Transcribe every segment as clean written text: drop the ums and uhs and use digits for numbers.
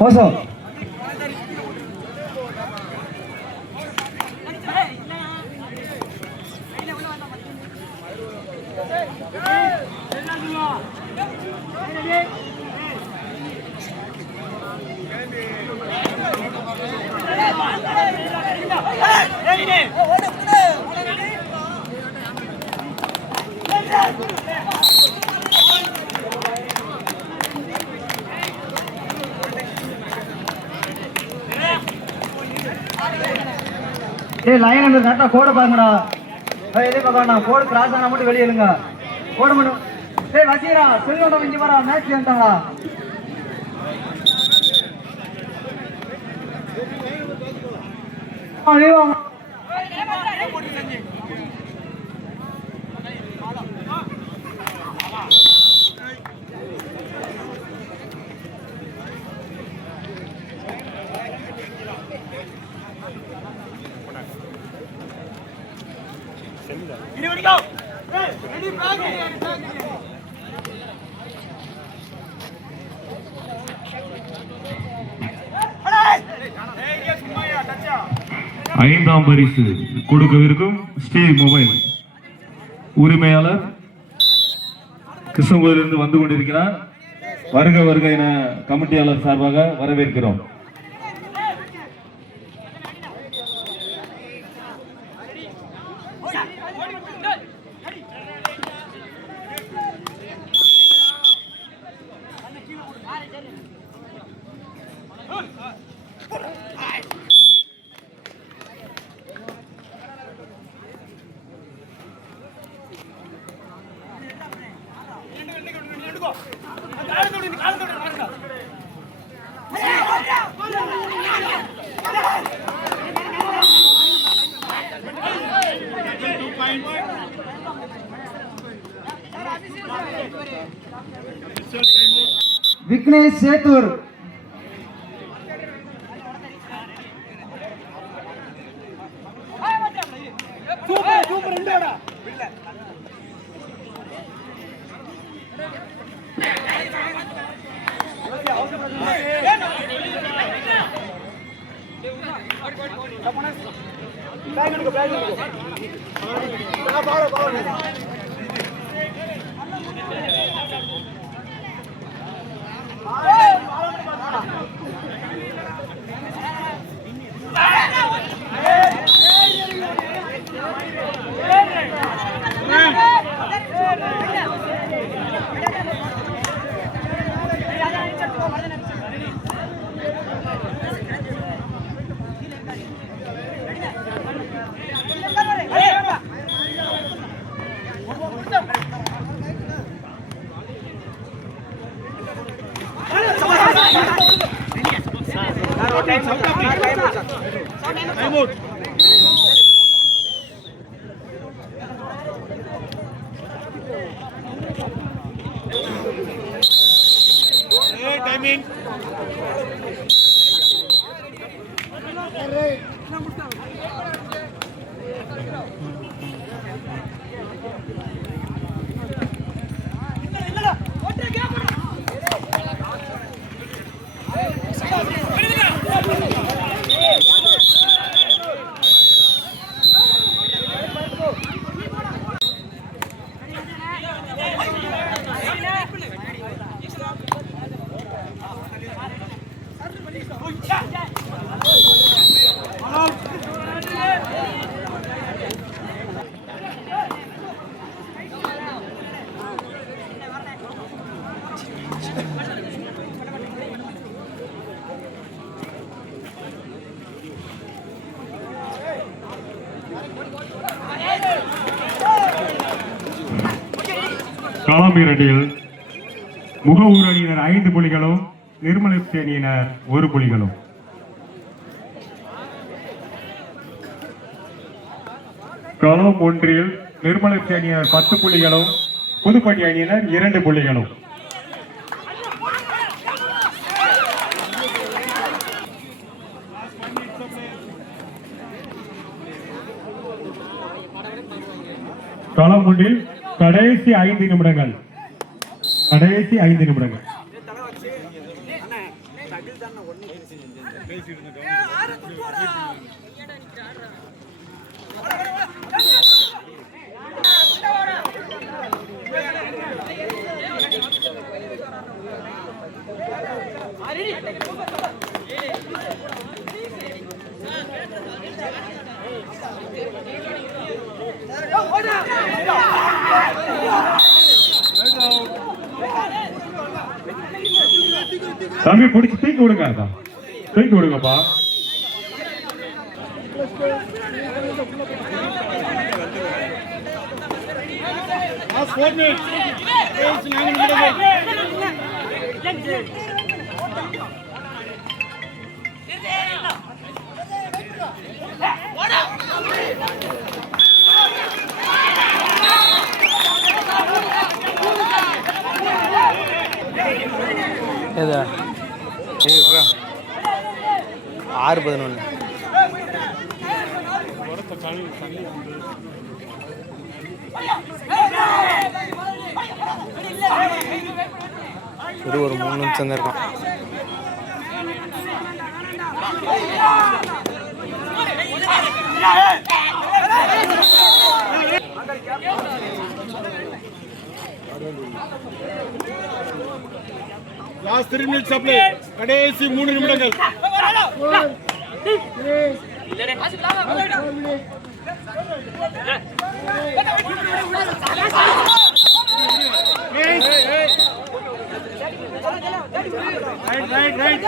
மோசம். லைன் அந்த கரெக்டா கோட பாருங்கடா. எதே பார்க்கணும், கோடு கிராஸ் ஆனா மட்டும் வெளியே இருங்க. கோடு மட்டும். வசீரா செல்வம் இங்க வரா, மேட்ச் வந்துட்டாங்களா? ஐந்தாம் பரிசு கொடுக்கவிருக்கும் ஸ்ரீ மொபைல் உரிமையாளர் கிருஷ்ணகிரியிலிருந்து வந்து கொண்டிருக்கிறார். வருக வருக என கமிட்டியாளர் சார்பாக வரவேற்கிறோம். விக்னேஷ் சேத்தூர் களமிரட்டில் முகவூர் அணியினர் 5 புள்ளிகளும் நிர்மலப்தி அணியினர் 1 புள்ளிகளும். களம் ஒன்றில் நிர்மலப்தி அணியினர் 10 புள்ளிகளும் புதுப்பட்டி அணியினர் 2 புள்ளிகளும். களம் ஒன்றில் கடைசி 5 நிமிடங்கள். தம்பி பிடிச்சி தூக்கி விடுங்க, அதான் தூக்கி விடுங்கப்பா. ஏதா 6-11 ஒரு 3 நிமிஷம் தான் இருக்கும். Last 3 minutes apply. கடைசி 3 நிமிடங்கள். ரைட்.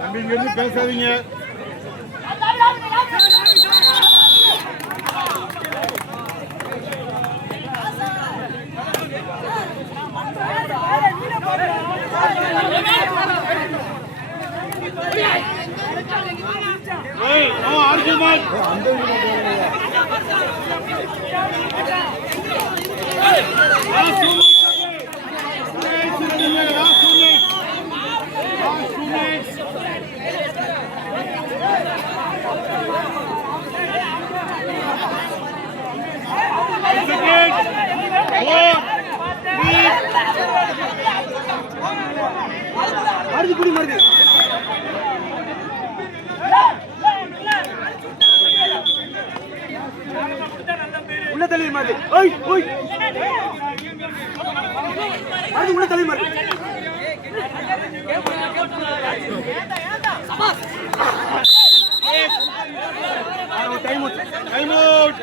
தம்பி இங்க இருந்து பேசாதீங்க. உள்ள தள்ளி மாறு. ஓய் ஓய் மாறு, உள்ள தள்ளி மாறு. Time out.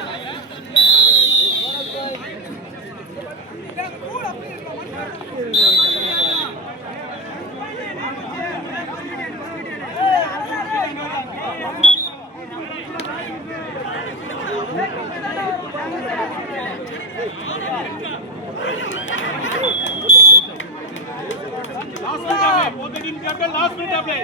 Last minute apply.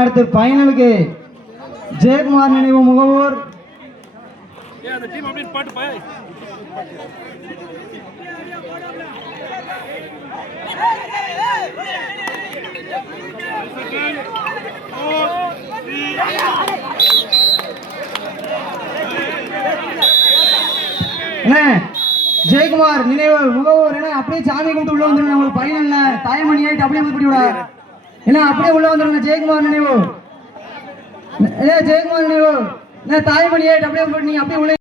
அடுத்து ஃபைனலுக்கு ஜெயக்குமார் நினைவு முகவூர். ஜெயக்குமார் நினைவு முகவூர் அப்படியே சாமி கும்பிட்டு உள்ள வந்துருங்க. உங்களுக்கு ஃபைனல்ல தாயமணி ஆயிட்டு அப்படியே போய் விடா. ஏன்னா அப்படியே உள்ள வந்துருங்க. ஜெயக்குமார் நினைவு, ஜெயக்குமார் நினைவு தாய்மொழி ஆயிட்டு அப்படியே நீங்க அப்படியே உள்ள